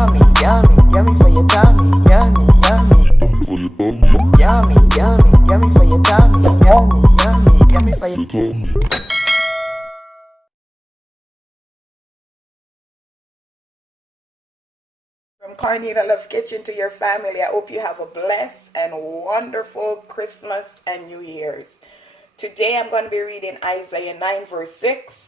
Yummy, yummy, yummy for your tummy. Yummy, yummy. Yummy, yummy, yummy for your tummy. Yummy, yummy, yummy for your tummy. From CORNELIALOVE Kitchen to your family, I hope you have a blessed and wonderful Christmas and New Year's. Today I'm going to be reading Isaiah 9 verse 6.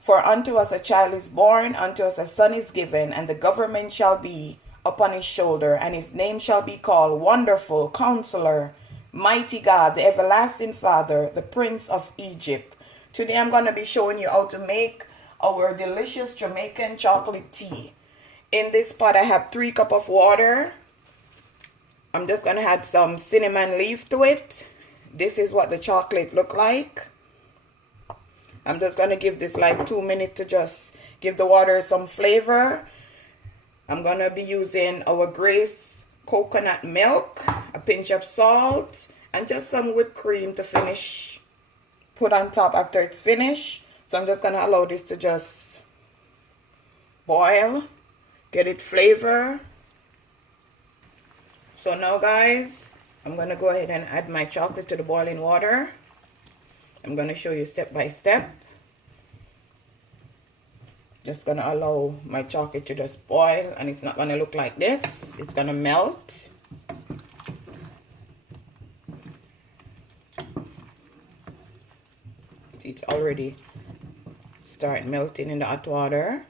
For unto us a child is born, unto us a son is given, and the government shall be upon his shoulder, and his name shall be called Wonderful, Counselor, Mighty God, the Everlasting Father, the Prince of Egypt. Today I'm going to be showing you how to make our delicious Jamaican chocolate tea. In this pot I have 3 cups of water. I'm just going to add some cinnamon leaf to it. This is what the chocolate look like. I'm just going to give this like 2 minutes to just give the water some flavor. I'm going to be using our Grace coconut milk, a pinch of salt, and just some whipped cream to finish, put on top after it's finished. So I'm just going to allow this to just boil, get it flavor. So now guys, I'm going to go ahead and add my chocolate to the boiling water. I'm going to show you step by step. Just going to allow my chocolate to just boil, and it's not going to look like this. It's going to melt. See, it's already start melting in the hot water.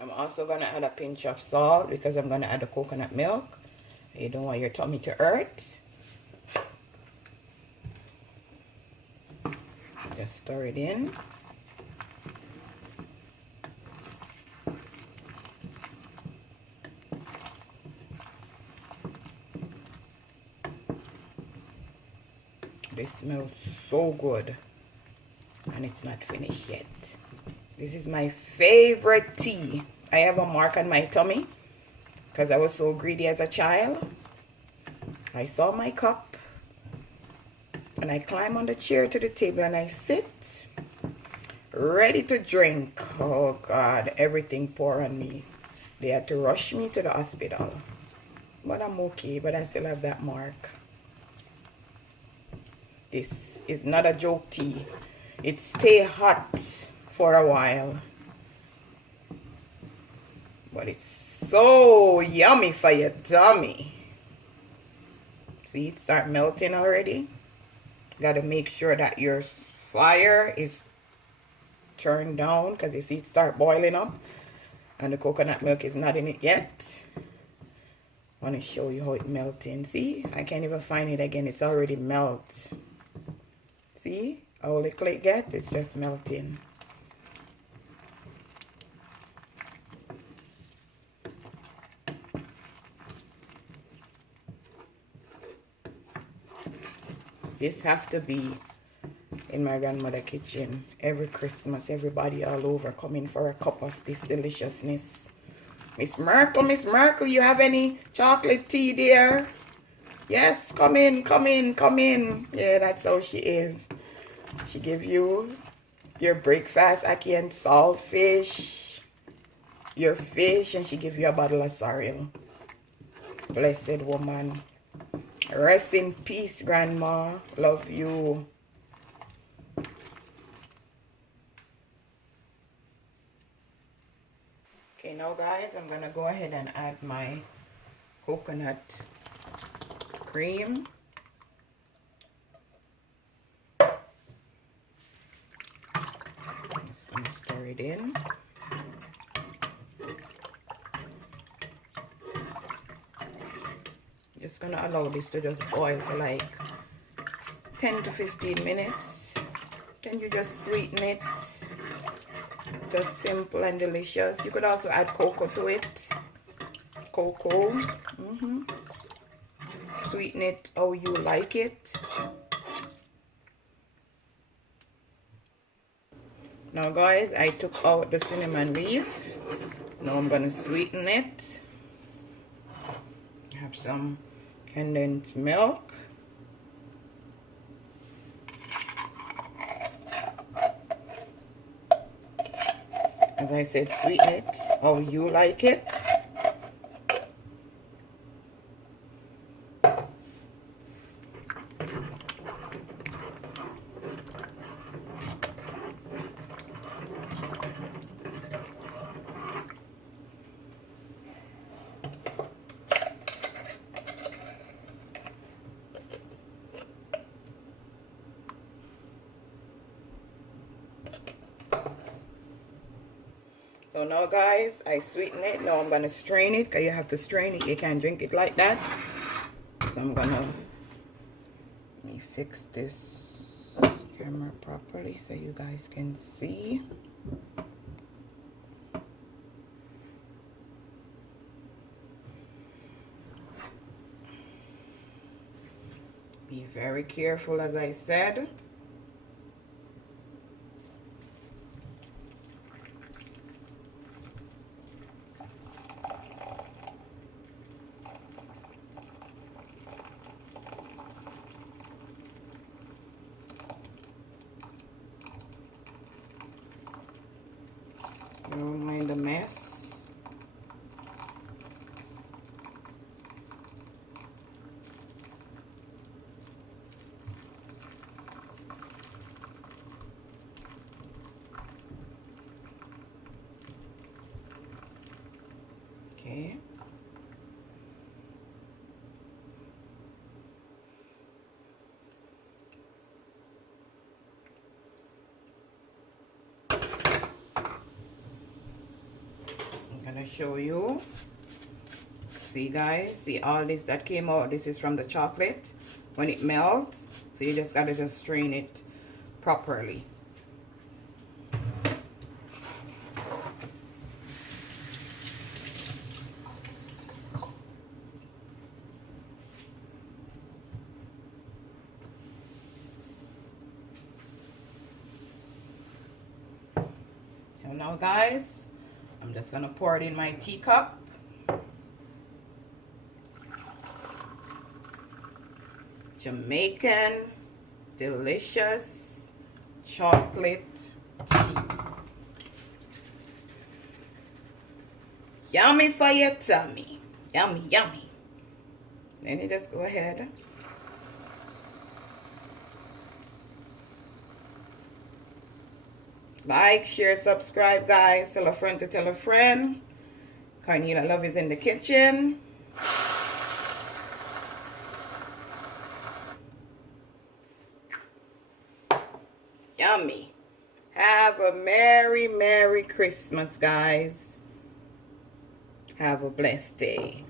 I'm also going to add a pinch of salt because I'm going to add the coconut milk. You don't want your tummy to hurt. Just stir it in. This smells so good, and it's not finished yet. This is my favorite tea. I have a mark on my tummy because I was so greedy as a child. I saw my cup and I climb on the chair to the table and I sit ready to drink. Oh God, everything pour on me. They had to rush me to the hospital, but I'm okay. But I still have that mark. This is not a joke tea. It stay hot for a while, but it's so yummy for your tummy. See, it start melting already. Got to make sure that your fire is turned down, because you see it start boiling up and the coconut milk is not in it yet. I want to show you how it melting. See, I can't even find it again. It's already melt. See how little it get? It's just melting. This have to be in my grandmother kitchen every Christmas. Everybody all over coming for a cup of this deliciousness. Miss Merkel, you have any chocolate tea there? Yes, come in, come in, come in. Yeah, that's how she is. She give you your breakfast, ackee and saltfish, your fish, and she give you a bottle of cereal. Blessed woman. Rest in peace, Grandma. Love you. Okay, now guys, I'm going to go ahead and add my coconut cream. Just going to stir it in. Just gonna allow this to just boil for like 10 to 15 minutes. Then you just sweeten it. Just simple and delicious. You could also add cocoa to it. Cocoa. Sweeten it how you like it. Now guys, I took out the cinnamon leaf. Now I'm gonna sweeten it. Have some condensed milk. As I said, sweeten it how you like it. So now guys, I sweeten it. Now I'm going to strain it, because you have to strain it. You can't drink it like that. So I'm going to, let me fix this camera properly so you guys can see. Be very careful, as I said. Don't mind the mess. Okay. I'm gonna show you. See guys, see all this that came out. This is from the chocolate when it melts. So you just gotta just strain it properly. So now guys, I'm just gonna pour it in my teacup. Jamaican delicious chocolate tea. Yummy for your tummy. Yummy, yummy. Then you just go ahead. Like, share, subscribe, guys. Tell a friend to tell a friend. Cornelia Love is in the kitchen. Yummy. Have a Merry Christmas, guys. Have a blessed day.